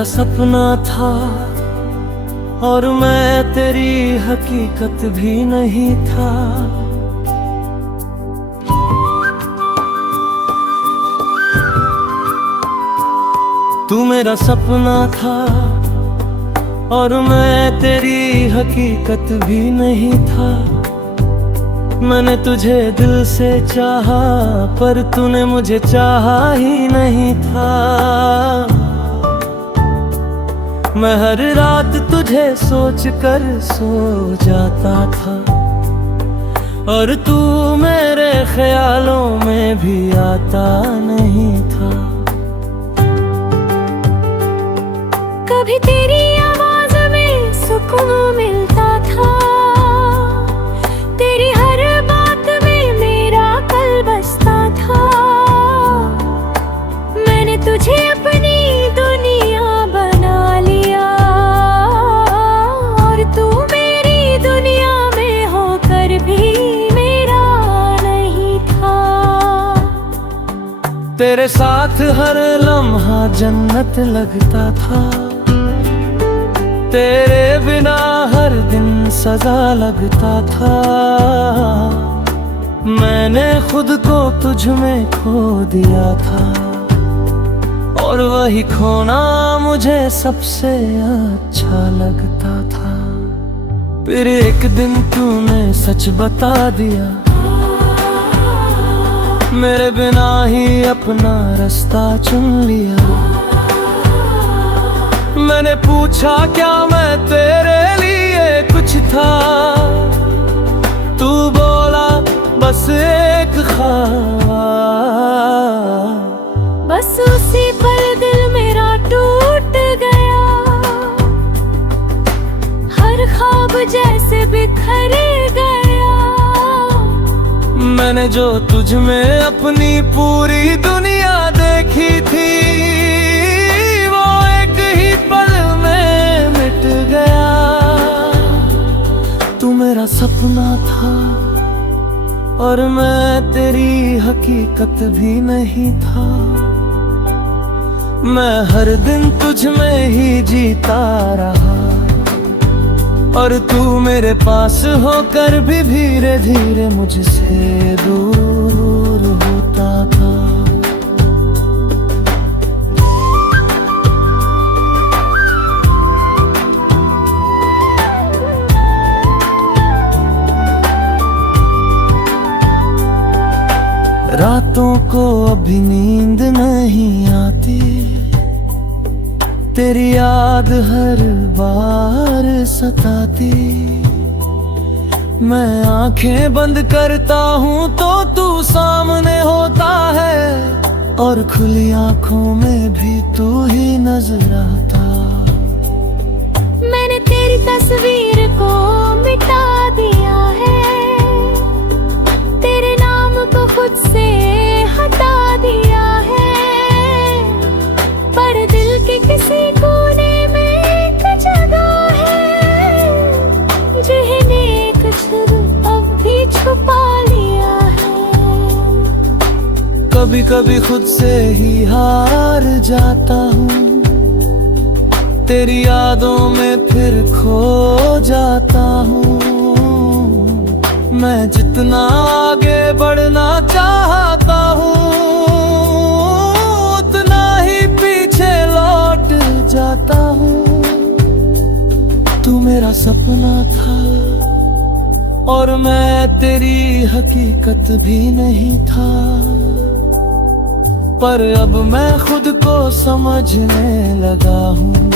मेरा सपना था और मैं तेरी हकीकत भी नहीं था। तू मेरा सपना था और मैं तेरी हकीकत भी नहीं था। मैंने तुझे दिल से चाहा पर तूने मुझे चाहा ही नहीं था। मैं हर रात तुझे सोच कर सो जाता था और तू मेरे ख्यालों में भी आता नहीं था। कभी तेरी आवाज में सुकून मिलता था, तेरी हर बात में मेरा कल बसता था। मैंने तुझे अपनी दुनिया बना लिया और तू मेरी दुनिया में होकर भी मेरा नहीं था। तेरे साथ हर लम्हा जन्नत लगता था, तेरे बिना हर दिन सजा लगता था। मैंने खुद को तुझ में खो दिया था और वही खोना मुझे सबसे अच्छा लगता था। फिर एक दिन तूने सच बता दिया, मेरे बिना ही अपना रास्ता चुन लिया। मैंने पूछा क्या मैं तेरे लिए कुछ था, तू बोला बस एक ख्वाब। बस उसी पल दिल मेरा टूट गया, हर ख्वाब जैसे बिखर गया। मैंने जो तुझ में अपनी पूरी दुनिया देखी थी वो एक ही पल में मिट गया। तू मेरा सपना था और मैं तेरी हकीकत भी नहीं था। मैं हर दिन तुझ में ही जीता रहा और तू मेरे पास होकर भी धीरे धीरे मुझसे दूर होता था। रातों को अभी नींद नहीं आती, तेरी याद हर बार सताती। मैं आंखें बंद करता हूँ तो तू सामने होता है और खुली आंखों में भी तू ही नजर आता। मैंने तेरी तस्वीर को मिटा दिया है, तेरे नाम को खुद से हटा दिया है। पर दिल के किसी कोने में एक जगह है जिन्हें एक छुप अब भी छुपा लिया है। कभी कभी खुद से ही हार जाता हूँ, तेरी यादों में फिर खो जाता हूँ। मैं जितना आगे बढ़ना चाहता हूँ उतना ही पीछे लौट जाता हूँ। तू मेरा सपना था और मैं तेरी हकीकत भी नहीं था। पर अब मैं खुद को समझने लगा हूँ,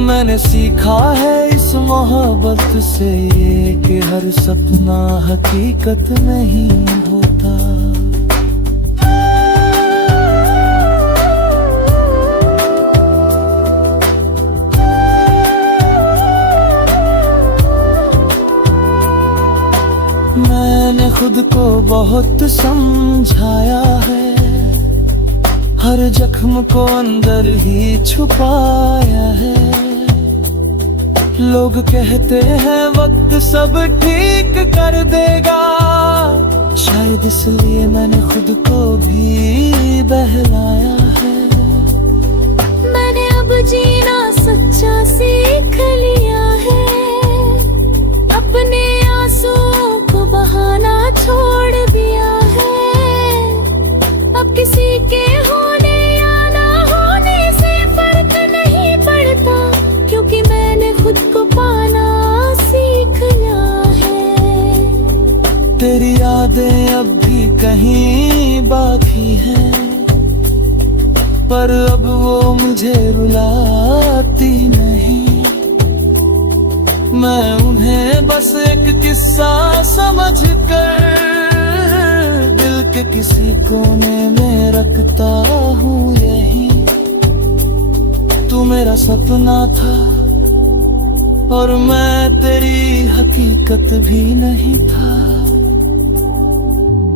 मैंने सीखा है इस मोहब्बत से कि हर सपना हकीकत नहीं होता। मैंने खुद को बहुत समझाया है, हर जख्म को अंदर ही छुपाया है। लोग कहते हैं वक्त सब ठीक कर देगा, शायद इसलिए मैंने खुद को भी बहलाया है। मैंने जीना सच्चा सीख लिया है। अपने आंसुओं को बहाना छोड़ दिया है। अब किसी के होने या ना होने से फर्क नहीं पड़ता, क्योंकि मैंने खुद को पाना सीख लिया है। तेरी यादें अब भी कहीं बाकी हैं, पर अब वो मुझे रुलाती नहीं। मैं उन्हें बस एक किस्सा समझकर दिल के किसी कोने में रखता हूँ यहीं। तू मेरा सपना था और मैं तेरी हकीकत भी नहीं था,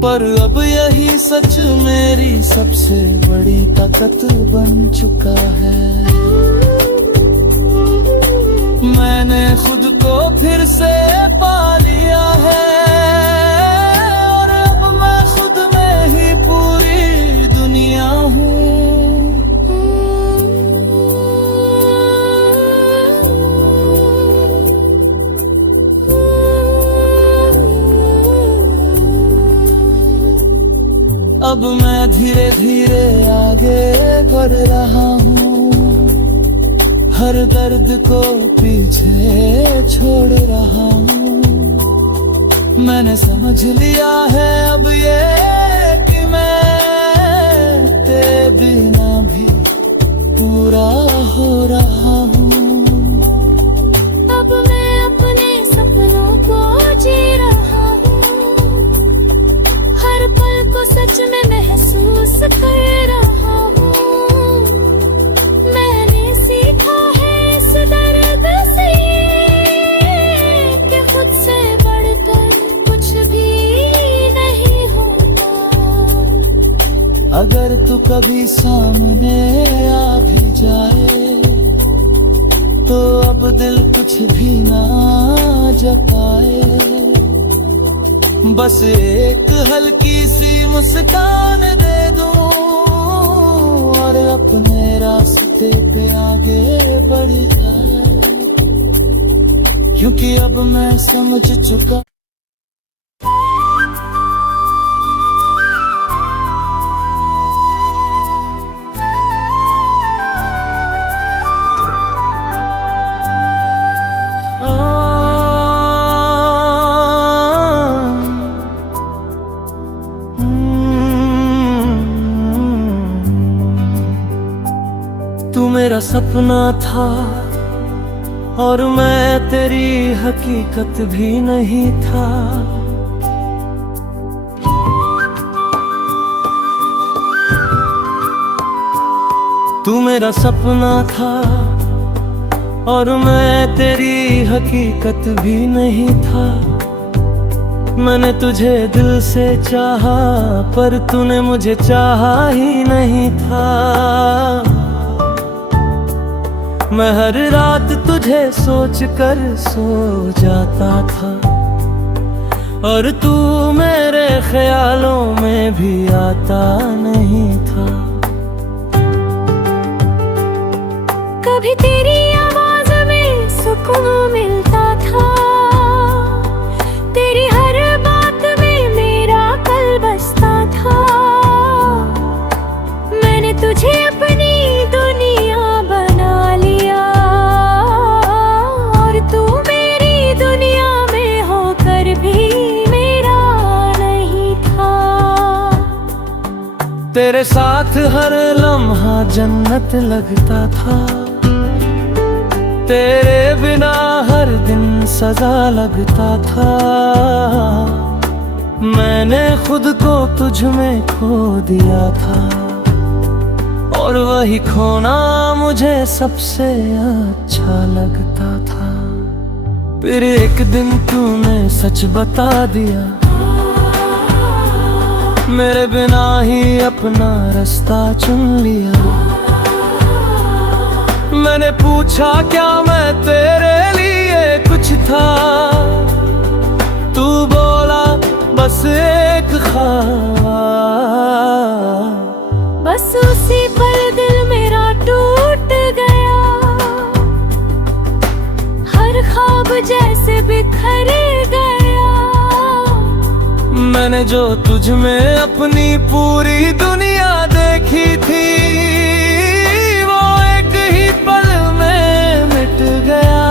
पर अब यही सच मेरी सबसे बड़ी ताकत बन चुका है। मैंने खुद को फिर से पा लिया है और अब मैं खुद में ही पूरी दुनिया हूँ। अब मैं धीरे धीरे आगे बढ़ रहा हूँ, हर दर्द को पीछे छोड़ रहा हूँ। मैंने समझ लिया है अब ये कि मैं तेरे बिना भी पूरा हो रहा हूँ। अब मैं अपने सपनों को जी रहा हूँ, हर पल को सच में महसूस कर रहा हूँ। मैंने सीखा है इस दर्द से कि खुद से बढ़कर कुछ भी नहीं होता। अगर तू कभी सामने आ भी जाए तो अब दिल कुछ भी ना जताए। बस एक हल्की सी मुस्कान दे दूं और अपने रास्ते पे आगे बढ़ जाए, क्योंकि अब मैं समझ चुका। तू मेरा सपना था और मैं तेरी हकीकत भी नहीं था। तू मेरा सपना था और मैं तेरी हकीकत भी नहीं था। मैंने तुझे दिल से चाहा पर तूने मुझे चाहा ही नहीं था। मैं हर रात तुझे सोच कर सो जाता था और तू मेरे ख्यालों में भी आता नहीं था। कभी तेरी आवाज में सुकून मिलता था, तेरी हर बात में मेरा कल बसता था। मैंने तुझे अपनी दुनिया बना लिया और तू मेरी दुनिया में होकर भी मेरा नहीं था। तेरे साथ हर लम्हा जन्नत लगता था, तेरे बिना हर दिन सजा लगता था। मैंने खुद को तुझ में खो दिया था और वही खोना मुझे सबसे अच्छा लगता था। फिर एक दिन तूने सच बता दिया, मेरे बिना ही अपना रास्ता चुन लिया। मैंने पूछा क्या मैं तेरे लिए कुछ था, तू बोला बस एक ख्वाब। बस उसी पल दिल मेरा टूट गया, मैंने जो तुझ में अपनी पूरी दुनिया देखी थी, वो एक ही पल में मिट गया।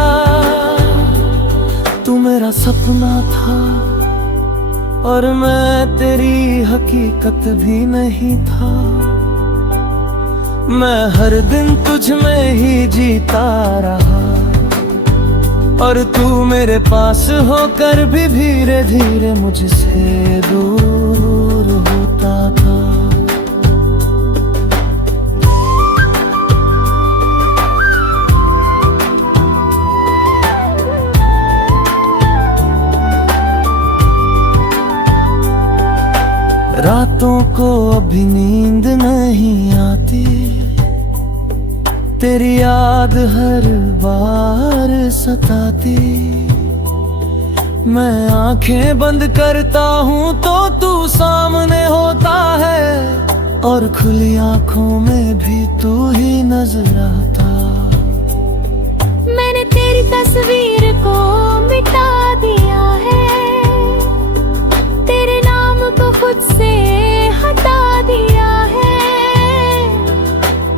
तू मेरा सपना था और मैं तेरी हकीकत भी नहीं था। मैं हर दिन तुझ में ही जीता रहा और तू मेरे पास होकर भी धीरे धीरे मुझसे दूर होता था। रातों को अभी नींद नहीं आती, तेरी याद हर बार सताती। मैं आंखें बंद करता हूँ तो तू सामने होता है और खुली आंखों में भी तू ही नजर आता। मैंने तेरी तस्वीर को मिटा दिया है, तेरे नाम को खुद से हटा दिया है,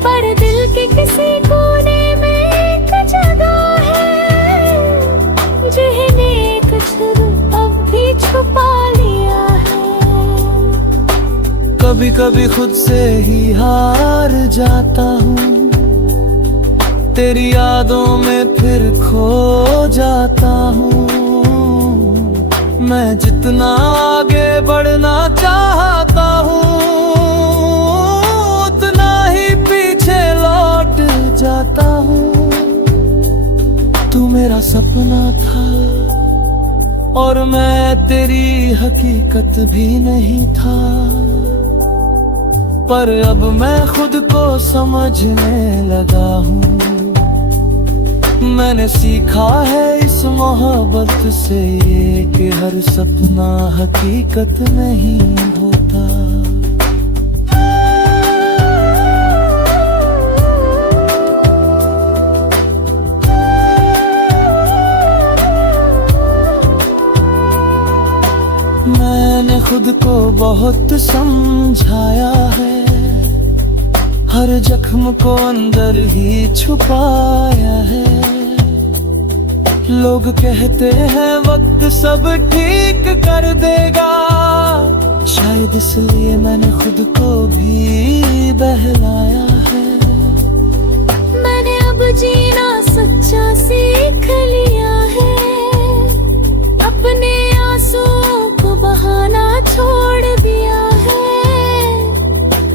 पर दिल के किसी कोने में एक जगह है, जिन्हें एक छुर अब भी छुपा लिया है। कभी कभी खुद से ही हार जाता हूँ, तेरी यादों में फिर खो जाता हूँ। मैं जितना आगे बढ़ना चाहता हूँ, उतना ही पीछे लौट जाता हूँ। तू मेरा सपना था और मैं तेरी हकीकत भी नहीं था, पर अब मैं खुद को समझने लगा हूँ। मैंने सीखा है इस मोहब्बत से कि हर सपना हकीकत नहीं होता। मैंने खुद को बहुत समझाया है, हर जख्म को अंदर ही छुपाया है। लोग कहते हैं वक्त सब ठीक कर देगा, शायद इसलिए मैंने खुद को भी बहलाया है। मैंने अब जीना सच्चा सीख लिया है, अपने आंसुओं को बहाना छोड़ दिया है।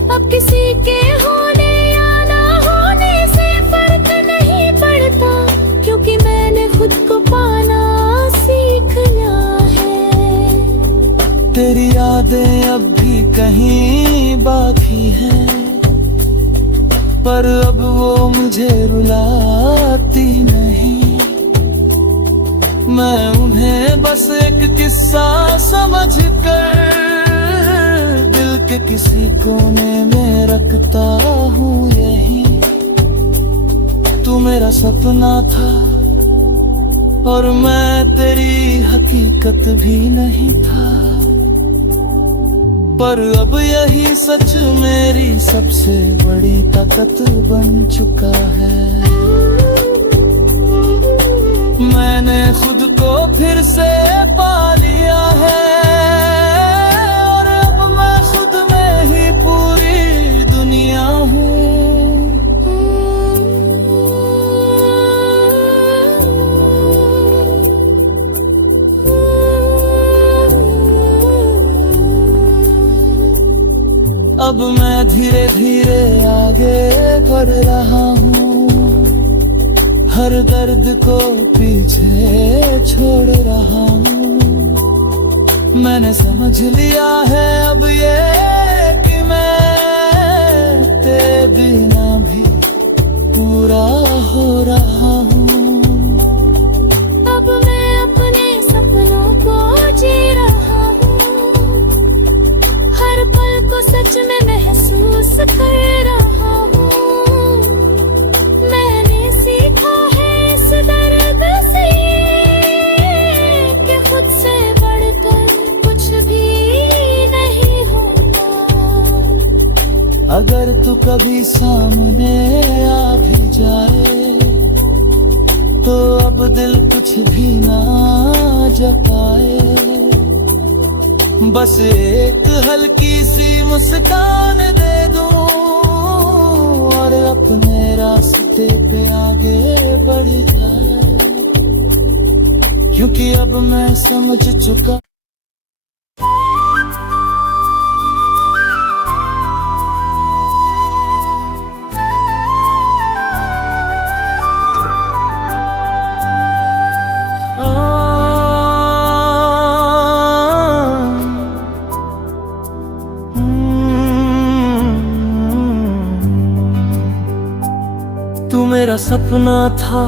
अब किसी के होने या ना होने से फर्क नहीं पड़ता, क्योंकि मैंने खुद को पाना सीख लिया है। तेरी यादें अब भी कहीं बाकी हैं, पर अब वो मुझे रुलाती नहीं। मैं उन्हें बस एक किस्सा समझकर दिल के किसी कोने में रखता हूँ यही। तू मेरा सपना था और मैं तेरी हकीकत भी नहीं था, पर अब यही सच मेरी सबसे बड़ी ताकत बन चुका है। मैंने खुद को फिर से पा लिया है और अब मैं खुद में ही पूरी दुनिया हूँ। अब मैं धीरे धीरे आगे बढ़ रहा हूँ, हर दर्द को पीछे छोड़ रहा हूँ। मैंने समझ लिया है अब ये कि मैं तेरे बिना भी पूरा हो रहा हूँ। अब मैं अपने सपनों को जी रहा हूँ, हर पल को सच में महसूस कर रहा हूँ। मैंने सीखा है इस दर्द से कि खुद से बढ़कर कुछ भी अगर तू कभी सामने आ भी जाए तो अब दिल कुछ भी ना जताए। बस एक हल्की सी मुस्कान दे दूं और अपने रास्ते पे आगे बढ़ जाए, क्योंकि अब मैं समझ चुका। तू मेरा सपना था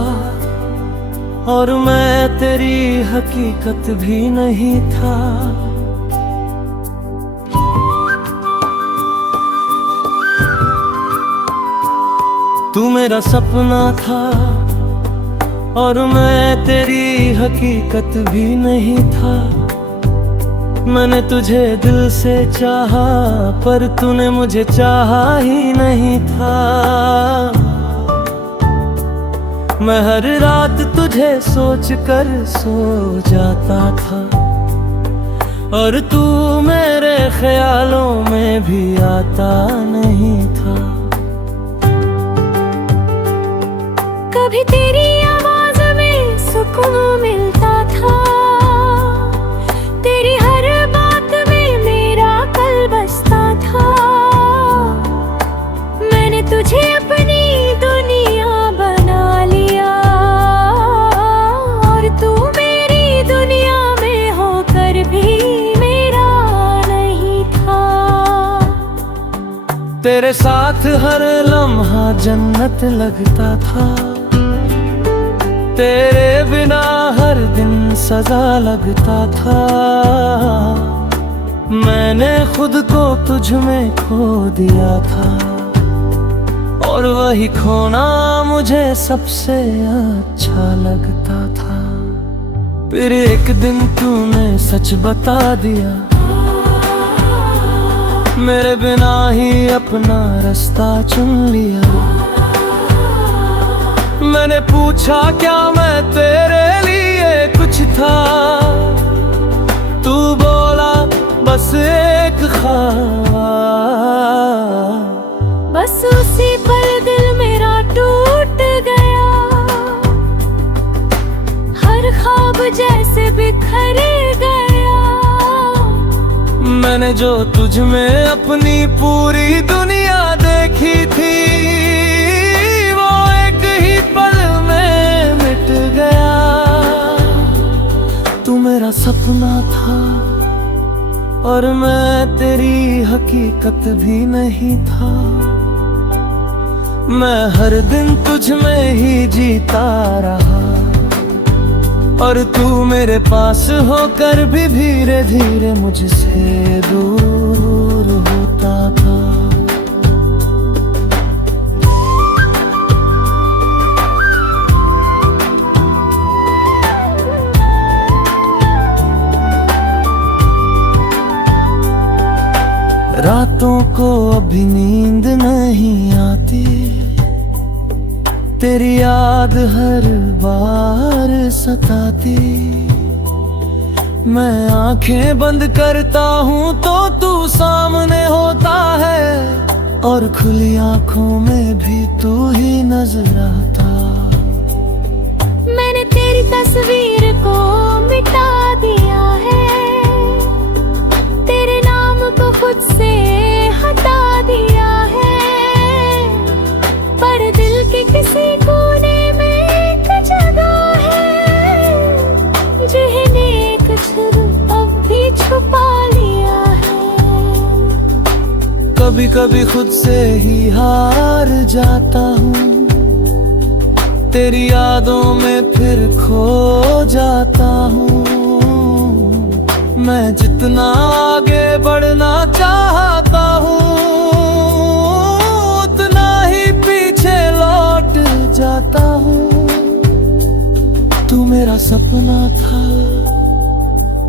और मैं तेरी हकीकत भी नहीं था। तू मेरा सपना था और मैं तेरी हकीकत भी नहीं था। मैंने तुझे दिल से चाहा पर तूने मुझे चाहा ही नहीं था। मैं हर रात तुझे सोच कर सो जाता था और तू मेरे ख्यालों में भी आता नहीं था। कभी तेरी आवाज में सुकून मिलता था, तेरी हर बात में मेरा कल बसता था। मैंने तुझे अपनी दुनिया बना लिया और तू मेरी दुनिया में होकर भी मेरा नहीं था। तेरे साथ हर लम्हा जन्नत लगता था, तेरे बिना हर दिन सजा लगता था। मैंने खुद को तुझ में खो दिया था और वही खोना मुझे सबसे अच्छा लगता था। फिर एक दिन तूने सच बता दिया, मेरे बिना ही अपना रास्ता चुन लिया। मैंने पूछा क्या मैं तेरे लिए कुछ था, तू बोला बस एक ख्वाब। बस उसी पल दिल मेरा टूट गया, हर ख्वाब जैसे बिखर गया। मैंने जो तुझ में अपनी पूरी दुनिया देखी थी वो एक ही पल में मिट गया। तू मेरा सपना था और मैं तेरी हकीकत भी नहीं था। मैं हर दिन तुझ में ही जीता रहा और तू मेरे पास होकर भी धीरे धीरे मुझसे दूर होता था। रातों को अभी नींद नहीं आती, तेरी याद हर बार सताती। मैं आंखें बंद करता हूँ तो तू सामने होता है और खुली आंखों में भी तू ही नजर आता। मैंने तेरी तस्वीर को मिटा दिया है, तेरे नाम को खुद से हटा दिया है। पर दिल के किसी कोने में एक जगह है जिन्हें एक छुप अब भी छुपा लिया है। कभी कभी खुद से ही हार जाता हूँ, तेरी यादों में फिर खो जाता हूँ। मैं जितना आगे बढ़ना चाहता हूँ उतना ही पीछे लौट जाता हूँ। तू मेरा सपना था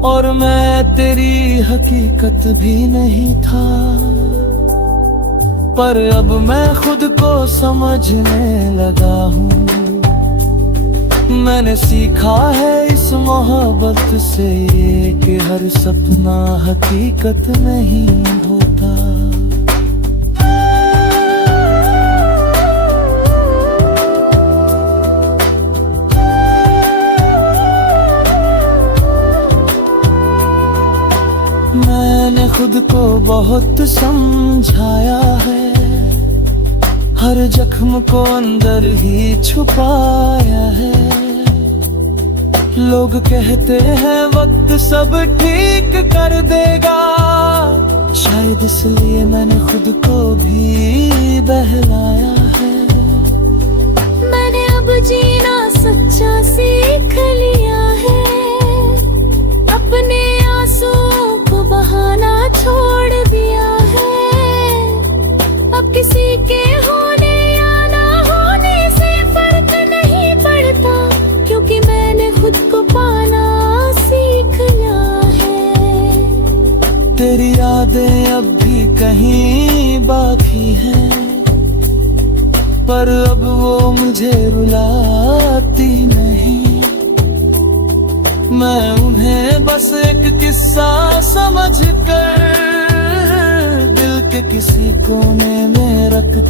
और मैं तेरी हकीकत भी नहीं था। पर अब मैं खुद को समझने लगा हूँ। मैंने सीखा है इस मोहब्बत से कि हर सपना हकीकत नहीं होता। मैंने खुद को बहुत समझाया है, हर जख्म को अंदर ही छुपाया है। लोग कहते हैं वक्त सब ठीक कर देगा, शायद इसलिए मैंने खुद को भी बहलाया है। मैंने अब जीना सच्चा सीख लिया है, अपने आंसुओं को बहाना छोड़ दिया है। अब किसी के होने या ना होने से फर्क नहीं पड़ता, क्योंकि मैंने खुद को पाना सीख लिया है। तेरी यादें अब भी कहीं बाकी हैं, पर अब वो मुझे रुलाती नहीं। मैं उन्हें बस एक किस्सा समझकर दिल के किसी कोने में रख